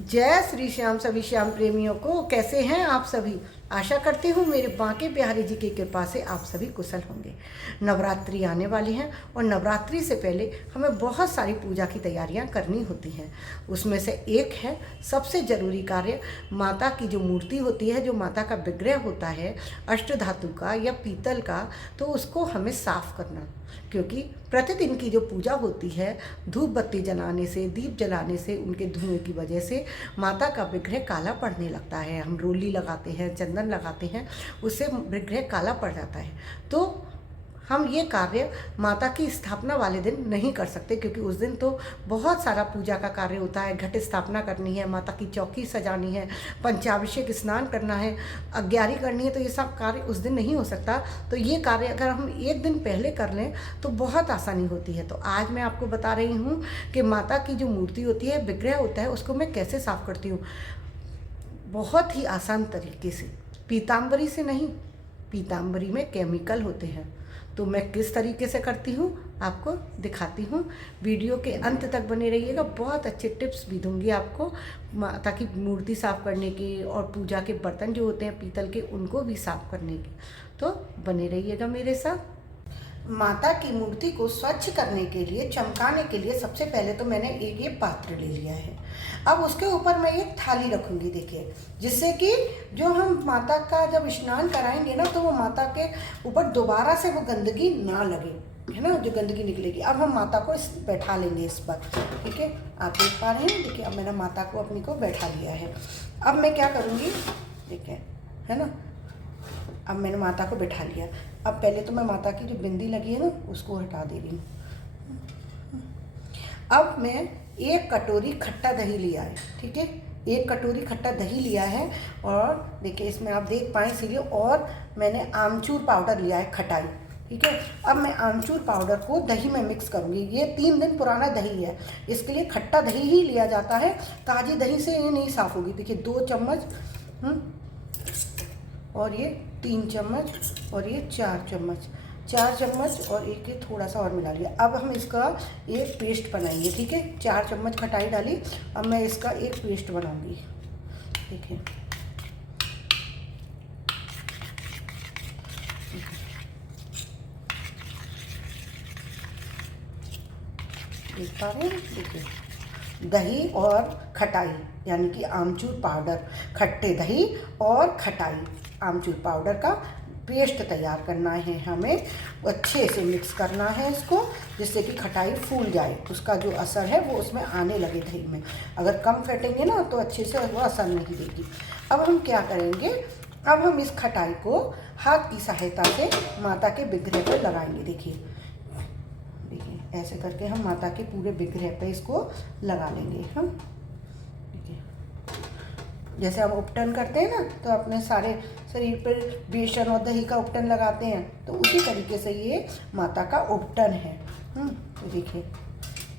जय श्री श्याम सभी श्याम प्रेमियों को। कैसे हैं आप सभी? आशा करती हूँ मेरे बांके बिहारी जी की कृपा से आप सभी कुशल होंगे। नवरात्रि आने वाली हैं और नवरात्रि से पहले हमें बहुत सारी पूजा की तैयारियां करनी होती हैं। उसमें से एक है सबसे ज़रूरी कार्य, माता की जो मूर्ति होती है, जो माता का विग्रह होता है अष्ट धातु का या पीतल का, तो उसको हमें साफ़ करना। क्योंकि प्रतिदिन की जो पूजा होती है, धूप बत्ती जलाने से, दीप जलाने से, उनके धुएं की वजह से माता का विग्रह काला पड़ने लगता है। हम रोली लगाते हैं, चंदन लगाते हैं, उससे विग्रह काला पड़ जाता है। तो हम ये कार्य माता की स्थापना वाले दिन नहीं कर सकते, क्योंकि उस दिन तो बहुत सारा पूजा का कार्य होता है। घट स्थापना करनी है, माता की चौकी सजानी है, पंचाभिषेक स्नान करना है, अग्यारी करनी है, तो ये सब कार्य उस दिन नहीं हो सकता। तो ये कार्य अगर हम एक दिन पहले कर लें तो बहुत आसानी होती है। तो आज मैं आपको बता रही हूँ कि माता की जो मूर्ति होती है, विग्रह होता है, उसको मैं कैसे साफ़ करती हूँ। बहुत ही आसान तरीके से, पीताम्बरी से नहीं, पीताम्बरी में केमिकल होते हैं। तो मैं किस तरीके से करती हूँ आपको दिखाती हूँ। वीडियो के अंत तक बने रहिएगा, बहुत अच्छे टिप्स भी दूंगी आपको माता की मूर्ति साफ़ करने के, और पूजा के बर्तन जो होते हैं पीतल के, उनको भी साफ़ करने के। तो बने रहिएगा मेरे साथ। माता की मूर्ति को स्वच्छ करने के लिए, चमकाने के लिए, सबसे पहले तो मैंने एक ये पात्र ले लिया है। अब उसके ऊपर मैं ये थाली रखूंगी, देखिए, जिससे कि जो हम माता का जब स्नान कराएंगे ना, तो वो माता के ऊपर दोबारा से वो गंदगी ना लगे, है ना, जो गंदगी निकलेगी। अब हम माता को बैठा लेंगे इस पर, ठीक है। आप देख पा रहे हैं, देखिए, अब मैंने माता को अपनी को बैठा लिया है। अब मैं क्या करूँगी, देखिए, है ना, अब मैंने माता को बैठा लिया। अब पहले तो मैं माता की जो बिंदी लगी है ना, उसको हटा दे रही हूँ। अब मैं एक कटोरी खट्टा दही लिया है, ठीक है, एक कटोरी खट्टा दही लिया है। और देखिए, इसमें आप देख पाएँ इसीलिए, और मैंने आमचूर पाउडर लिया है, खटाई, ठीक है। अब मैं आमचूर पाउडर को दही में मिक्स करूँगी। ये 3 दिन पुराना दही है, इसके लिए खट्टा दही ही लिया जाता है, ताज़ी दही से ये नहीं साफ़ होगी। देखिए, 2 चम्मच, और ये 3 चम्मच, और ये 4 चम्मच, 4 चम्मच, और एक ये थोड़ा सा और मिला लिया। अब हम इसका एक पेस्ट बनाएंगे, ठीक है। 4 चम्मच खटाई डाली, अब मैं इसका एक पेस्ट बनाऊंगी, ठीक है। देख पा रहे हैं, देखिए, दही और खटाई, यानी कि आमचूर पाउडर, खट्टे दही और खटाई, आमचूर पाउडर का पेस्ट तैयार करना है हमें। अच्छे से मिक्स करना है इसको, जिससे कि खटाई फूल जाए, उसका जो असर है वो उसमें आने लगे दही में। अगर कम फेंटेंगे ना तो अच्छे से वो असर नहीं देगी। अब हम क्या करेंगे, अब हम इस खटाई को हाथ की सहायता से माता के विग्रह पर लगाएंगे। देखिए, ऐसे करके हम माता के पूरे विग्रह पे इसको लगा लेंगे हम, ठीक है। जैसे हम उपटन करते हैं ना, तो अपने सारे शरीर पर बेसन और दही का उपटन लगाते हैं, तो उसी तरीके से ये माता का उपटन है। तो देखिए,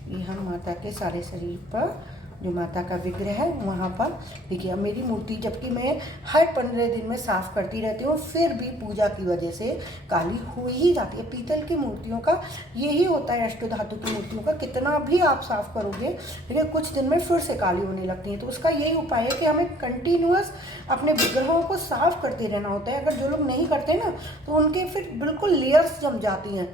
ये हम माता के सारे शरीर पर, जो माता का विग्रह है वहाँ पर, देखिए, अब मेरी मूर्ति, जबकि मैं हर 15 दिन में साफ़ करती रहती हूँ, फिर भी पूजा की वजह से काली हो ही जाती है। पीतल की मूर्तियों का यही होता है, अष्ट धातु की मूर्तियों का, कितना भी आप साफ़ करोगे लेकिन कुछ दिन में फिर से काली होने लगती हैं। तो उसका यही उपाय है कि हमें कंटिन्यूअस अपने विग्रहों को साफ़ करते रहना होता है। अगर जो लोग नहीं करते ना, तो उनके फिर बिल्कुल लेयर्स जम जाती हैं,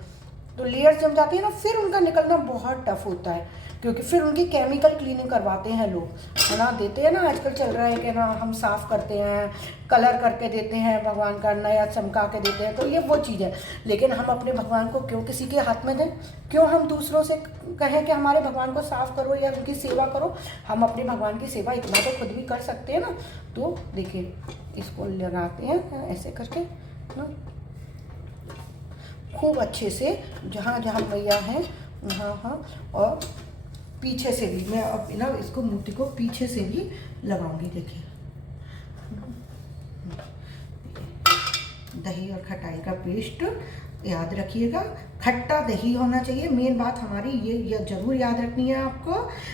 तो लेयर्स जम जाती है ना, फिर उनका निकलना बहुत टफ होता है, क्योंकि फिर उनकी केमिकल क्लीनिंग करवाते हैं लोग, है ना, देते हैं ना, आजकल चल रहा है कि ना हम साफ़ करते हैं, कलर करके देते हैं, भगवान का नया चमका के देते हैं, तो ये वो चीज़ है। लेकिन हम अपने भगवान को क्यों किसी के हाथ में दें? क्यों हम दूसरों से कहें कि हमारे भगवान को साफ़ करो या उनकी सेवा करो? हम अपने भगवान की सेवा इतना तो खुद भी कर सकते हैं ना। तो देखिए, इसको लगाते हैं ऐसे करके ना, खूब अच्छे से, जहाँ जहाँ मैया हैं वहाँ, और पीछे से भी मैं अब ना इसको मूर्ति को पीछे से भी लगाऊंगी। देखिए, दही और खटाई का पेस्ट, याद रखिएगा, खट्टा दही होना चाहिए। मेन बात हमारी ये जरूर याद रखनी है आपको।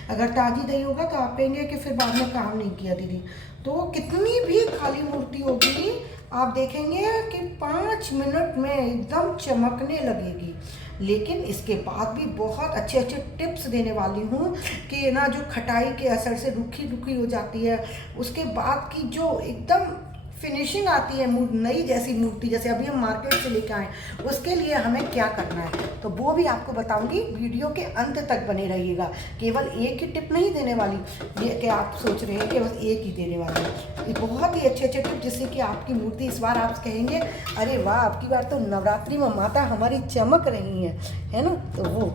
अगर ताज़ी दही होगा तो आप कहेंगे कि फिर बाद में काम नहीं किया दीदी। तो कितनी भी खाली मूर्ति होगी, आप देखेंगे कि 5 मिनट में एकदम चमकने लगेगी। लेकिन इसके बाद भी बहुत अच्छे अच्छे टिप्स देने वाली हूँ कि ना जो खटाई के असर से रूखी रूखी हो जाती है, उसके बाद की जो एकदम फिनिशिंग आती है नई जैसी मूर्ति, जैसे अभी हम मार्केट से लेकर आए, उसके लिए हमें क्या करना है तो वो भी आपको बताऊंगी। वीडियो के अंत तक बने रहिएगा। केवल एक ही टिप नहीं देने वाली, ये कि आप सोच रहे हैं कि बस एक ही देने वाली, ये बहुत ही अच्छे अच्छे टिप जिससे कि आपकी मूर्ति इस बार आप कहेंगे अरे वाह, आपकी बार तो नवरात्रि में माता हमारी चमक रही है ना। तो वो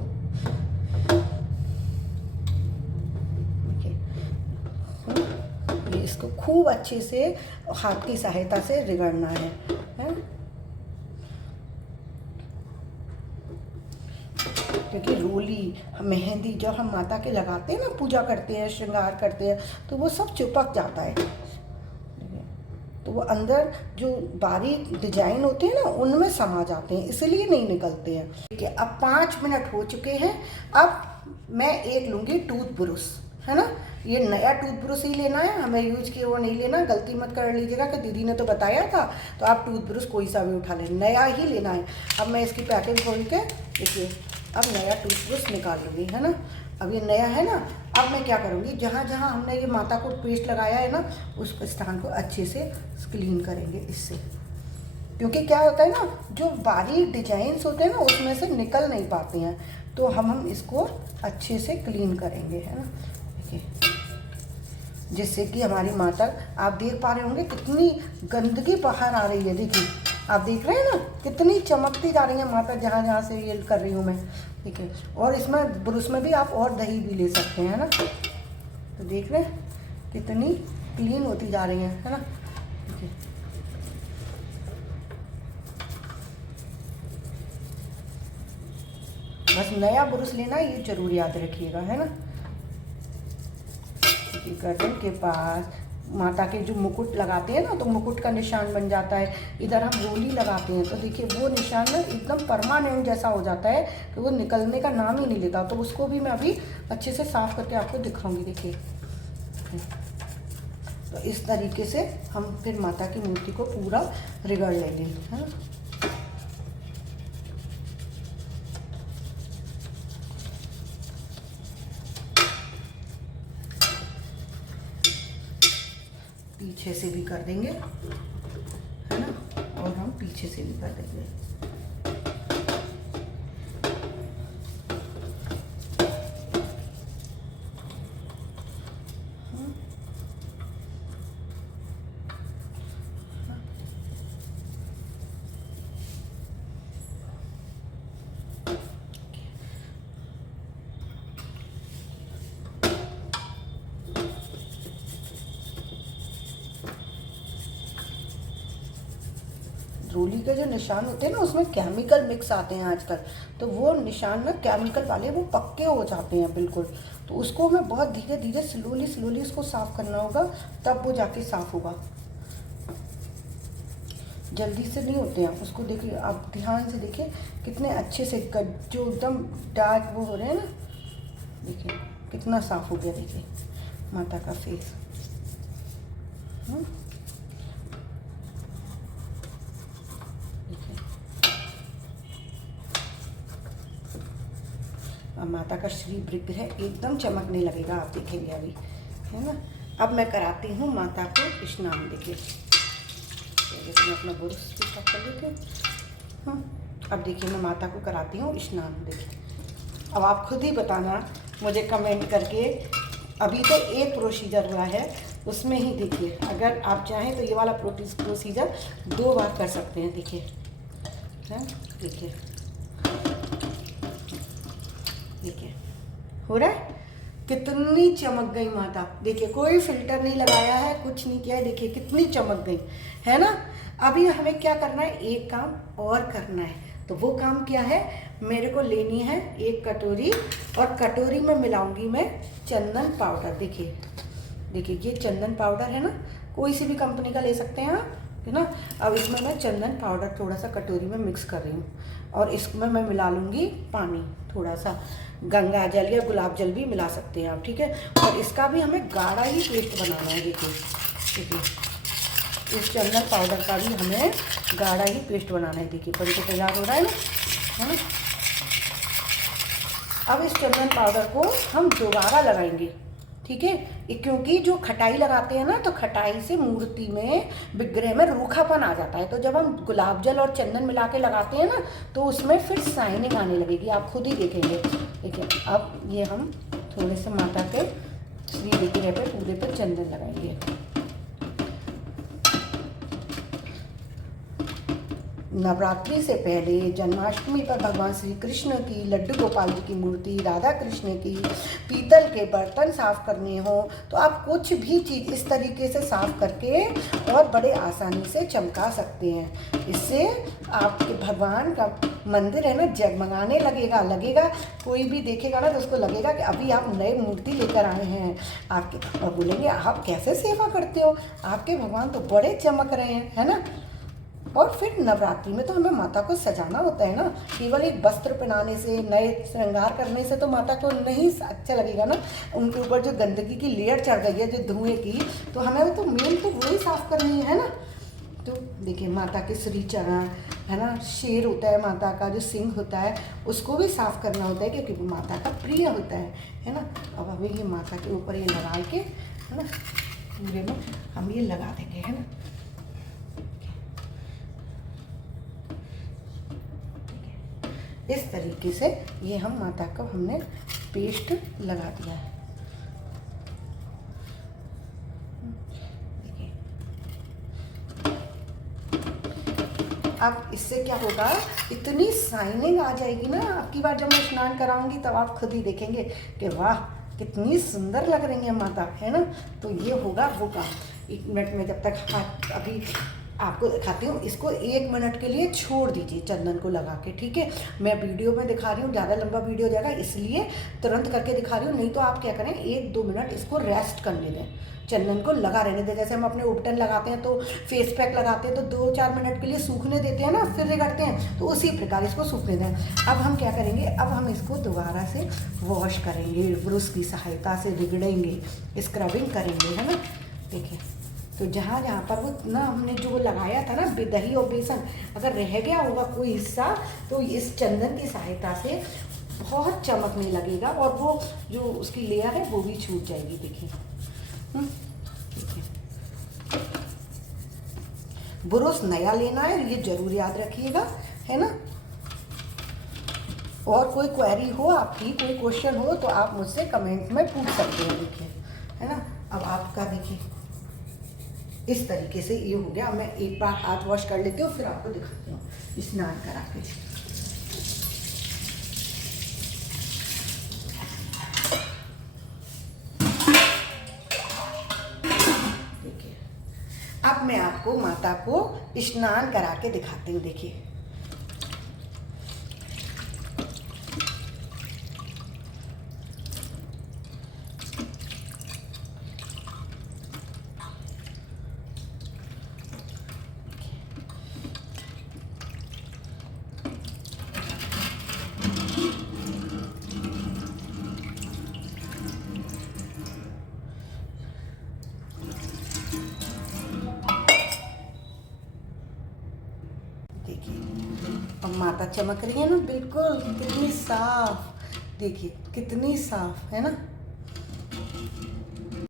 इसको खूब अच्छे से हाथ की सहायता से रगड़ना है। क्योंकि रोली मेहंदी जब हम माता के लगाते हैं ना, पूजा करते हैं, श्रृंगार करते हैं, तो वो सब चिपक जाता है, तो वो अंदर जो बारीक डिजाइन होते हैं ना उनमें समा जाते हैं, इसलिए नहीं निकलते हैं। ठीक है, अब 5 मिनट हो चुके हैं। अब मैं एक लूँगी टूथ ब्रश, है ना। ये नया टूथ ब्रश ही लेना है, हमें यूज किया वो नहीं लेना। गलती मत कर लीजिएगा कि दीदी ने तो बताया था, तो आप टूथ ब्रश कोई सा भी उठा लें, नया ही लेना है। अब मैं इसकी पैकिंग खोल के देखिए, अब नया टूथ ब्रश निकाल लूँगी, है ना। अब ये नया है ना, अब मैं क्या करूँगी, जहाँ जहाँ हमने ये माता को पेस्ट लगाया है ना, उस स्थान को अच्छे से क्लीन करेंगे इससे। क्योंकि क्या होता है ना, जो बारीक डिजाइन्स होते हैं ना उसमें से निकल नहीं पाते हैं, तो हम इसको अच्छे से क्लीन करेंगे, है ना। देखिए, जिससे कि हमारी माता, आप देख पा रहे होंगे कितनी गंदगी बाहर आ रही है। देखिए, आप देख रहे हैं ना कितनी चमकती जा रही है माता, जहाँ जहाँ से ये कर रही हूँ मैं। ठीक है, और इसमें ब्रश में भी आप और दही भी ले सकते हैं, है ना। तो देख रहे हैं कितनी क्लीन होती जा रही है ना। देखिए, बस नया ब्रश लेना, ये जरूर याद रखिएगा, है ना। गर्दन के पास माता के जो मुकुट लगाते हैं ना, तो मुकुट का निशान बन जाता है। इधर हम रोली लगाते हैं, तो देखिए वो निशान ना एकदम परमानेंट जैसा हो जाता है कि वो निकलने का नाम ही नहीं लेता। तो उसको भी मैं अभी अच्छे से साफ करके आपको दिखाऊंगी। देखिए, तो इस तरीके से हम फिर माता की मूर्ति को पूरा रगड़ लेंगे, है ना। पीछे से भी कर देंगे, है ना, और हम पीछे से भी कर देंगे। रोली के जो निशान होते हैं ना, उसमें केमिकल मिक्स आते हैं आजकल, तो वो निशान ना केमिकल वाले वो पक्के हो जाते हैं बिल्कुल। तो उसको हमें बहुत धीरे धीरे स्लोली उसको साफ़ करना होगा, तब वो जाके साफ़ होगा। जल्दी से नहीं होते हैं उसको। देखिए, आप ध्यान से देखिए कितने अच्छे से जो एकदम डार्क वो हो रहे हैं ना, देखिए कितना साफ़ हो गया। देखिए माता का फेस, माता का श्री विग्रह एकदम चमकने लगेगा, आप देखेंगे अभी, है ना। अब मैं कराती हूँ माता को स्नान। देखिए, मैं अपना ब्रश भी साफ कर लेती हूँ। अब देखिए, मैं माता को कराती हूँ स्नान। देखिए, अब आप खुद ही बताना मुझे कमेंट करके। अभी तो एक प्रोसीजर हुआ है, उसमें ही देखिए, अगर आप चाहें तो ये वाला प्रोसीजर 2 बार कर सकते हैं। देखिए, है, देखिए देखिए हो रहा है, कितनी चमक गई माता। देखिए, कोई फिल्टर नहीं लगाया है, कुछ नहीं किया है, देखिए कितनी चमक गई, है ना। अभी हमें क्या करना है, एक काम और करना है। तो वो काम क्या है, मेरे को लेनी है एक कटोरी, और कटोरी में मिलाऊंगी मैं चंदन पाउडर। देखिए देखिए, ये चंदन पाउडर है ना, कोई सी भी कंपनी का ले सकते हैं आप, है ना। अब इसमें मैं चंदन पाउडर थोड़ा सा कटोरी में मिक्स कर रही हूँ, और इसमें मैं मिला लूँगी पानी, थोड़ा सा गंगा जल या गुलाब जल भी मिला सकते हैं आप, ठीक है। और इसका भी हमें गाढ़ा ही पेस्ट बनाना है। देखिए देखिए, इस चंदन पाउडर का भी हमें गाढ़ा ही पेस्ट बनाना है। देखिए, बन के तैयार हो रहा है ना, है ना। अब इस चंदन पाउडर को हम दोबारा लगाएंगे, ठीक है। क्योंकि जो खटाई लगाते हैं ना, तो खटाई से मूर्ति में, विग्रह में रूखापन आ जाता है। तो जब हम गुलाब जल और चंदन मिला के लगाते हैं ना, तो उसमें फिर शाइनिंग आने लगेगी, आप खुद ही देखेंगे। देखिए अब ये हम थोड़े से माता के श्री विग्रह पे पूरे पे चंदन लगाएंगे। नवरात्रि से पहले जन्माष्टमी पर भगवान श्री कृष्ण की, लड्डू गोपाल जी की मूर्ति, राधा कृष्ण की, पीतल के बर्तन साफ करने हो तो आप कुछ भी चीज़ इस तरीके से साफ करके और बड़े आसानी से चमका सकते हैं। इससे आपके भगवान का मंदिर है ना जगमगाने लगेगा। कोई भी देखेगा ना तो उसको लगेगा कि अभी आप नए मूर्ति लेकर आए हैं आपके, और बोलेंगे आप कैसे सेवा करते हो, आपके भगवान तो बड़े चमक रहे हैं, है ना। और फिर नवरात्रि में तो हमें माता को सजाना होता है ना, केवल एक वस्त्र पहनाने से, नए श्रृंगार करने से तो माता को नहीं अच्छा लगेगा ना। उनके ऊपर जो गंदगी की लेयर चढ़ गई है, जो धुएं की, तो हमें तो मेन तो वही साफ करनी है ना। तो देखिए माता के श्री चरण है ना, शेर होता है माता का, जो सिंह होता है उसको भी साफ करना होता है, क्योंकि वो माता का प्रिय होता है ना। अब अभी ये माता के ऊपर ये लगा के, है ना, पूरे में हम ये लगा देंगे, है ना। इस तरीके से ये हम माता को हमने पेस्ट लगा दिया है। देखिए अब इससे क्या होगा, इतनी शाइनिंग आ जाएगी ना, आपकी बार जब मैं स्नान कराऊंगी तब आप खुद ही देखेंगे कि वाह कितनी सुंदर लग रही है माता, है ना। तो ये होगा वो काम। 1 मिनट में जब तक हाथ अभी आपको दिखाती हूँ, इसको 1 मिनट के लिए छोड़ दीजिए चंदन को लगा के, ठीक है। मैं वीडियो में दिखा रही हूँ, ज़्यादा लंबा वीडियो हो जाएगा इसलिए तुरंत करके दिखा रही हूँ। नहीं तो आप क्या करें, 1-2 मिनट इसको रेस्ट करने दें, चंदन को लगा रहने दें। जैसे हम अपने उपटन लगाते हैं तो फेस पैक लगाते हैं तो 2-4 मिनट के लिए सूखने देते हैं ना, फिर रगड़ते हैं, तो उसी प्रकार इसको सूखने दें। अब हम क्या करेंगे, अब हम इसको दोबारा से वॉश करेंगे, ब्रश की सहायता से रगड़ेंगे, स्क्रबिंग करेंगे, है ना। देखिए तो जहाँ जहाँ पर वो ना हमने जो लगाया था ना दही और बेसन, अगर रह गया होगा कोई हिस्सा तो इस चंदन की सहायता से बहुत चमकने लगेगा, और वो जो उसकी लेयर है वो भी छूट जाएगी। देखिए ब्रश नया लेना है, ये जरूर याद रखिएगा, है ना। और कोई क्वेरी हो आपकी, कोई क्वेश्चन हो तो आप मुझसे कमेंट में पूछ सकते हैं, देखिए, है ना। अब आपका देखिए इस तरीके से ये हो गया। मैं एक बार हाथ वॉश कर लेती हूँ, फिर आपको दिखाती हूँ स्नान करा के। देखिए अब मैं आपको माता को स्नान करा के दिखाती हूँ। देखिए अब माता चमक रही है ना, बिल्कुल कितनी साफ, देखिए कितनी साफ है ना।